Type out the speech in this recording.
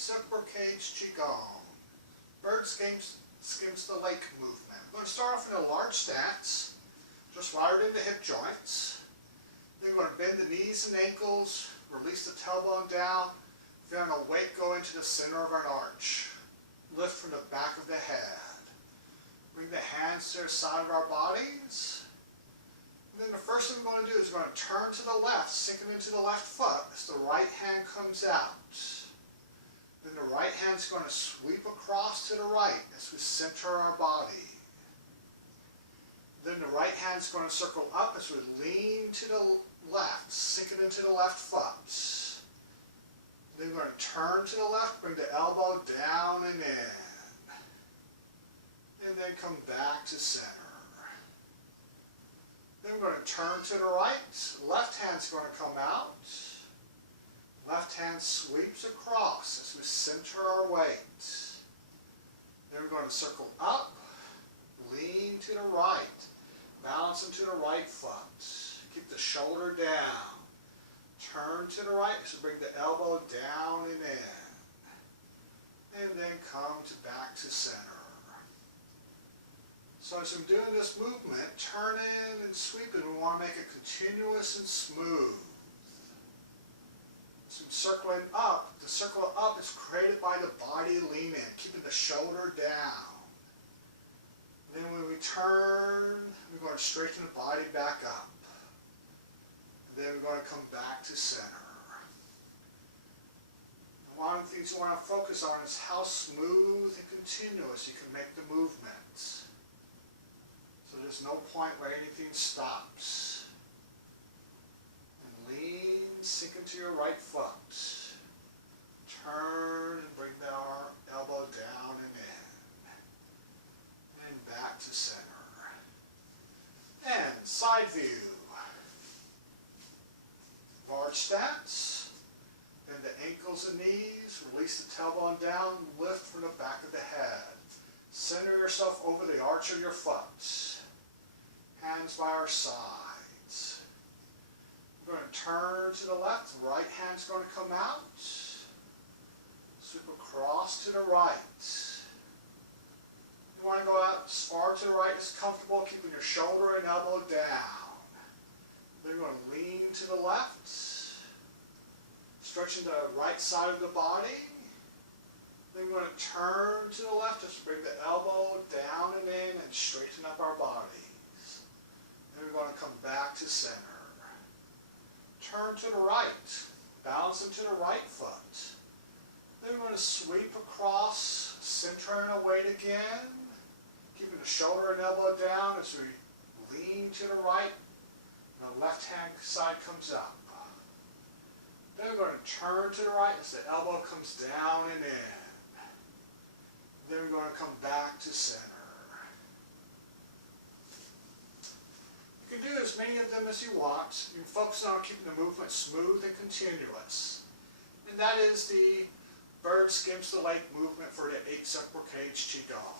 Circle Cage Qigong. Bird skims the lake movement. We're going to start off in a large stance, just right into hip joints. Then we're going to bend the knees and ankles, release the tailbone down, feeling a weight go into the center of our arch. Lift from the back of the head. Bring the hands to the side of our bodies. And then the first thing we're going to do is we're going to turn to the left, sinking into the left foot as the right hand comes out. Then the right hand's going to sweep across to the right as we center our body. Then the right hand's going to circle up as we lean to the left, sinking into the left foot. Then we're going to turn to the left, bring the elbow down and in. And then come back to center. Then we're going to turn to the right. Left hand's going to come out. Left hand sweeps across as we center our weight. Then we're going to circle up, lean to the right, balance into the right foot. Keep the shoulder down. Turn to the right as we bring the elbow down and in. And then come back to center. So as I'm doing this movement, turning and sweeping, we want to make it continuous and smooth. So I'm circling up. The circle up is created by the body leaning, keeping the shoulder down. Then when we turn, we're going to straighten the body back up. And then we're going to come back to center. And one of the things you want to focus on is how smooth and continuous you can make the movement. So there's no point where anything stops. And lean, sink into your right foot. Turn and bring our elbow down and in. And back to center. And side view. Large stance. Bend the ankles and knees. Release the tailbone down. Lift from the back of the head. Center yourself over the arch of your foot. Hands by our sides. We're going to turn to the left. The right hand's going to come out. Sweep across to the right. You want to go out as far to the right as comfortable, keeping your shoulder and elbow down. Then you're going to lean to the left. Stretching the right side of the body. Then we're going to turn to the left as we bring the elbow down and in and straighten up our bodies. Then we're going to come back to center. Turn to the right. Balance into the right foot. Then we're going to sweep across, centering our weight again. Keeping the shoulder and elbow down as we lean to the right. And the left hand side comes up. Then we're going to turn to the right as the elbow comes down and in. Then we're going to come back to center. You can do as many of them as you want. You can focus on keeping the movement smooth and continuous. And that is the bird skims the lake movement for the 8 Circle Cage Qigong.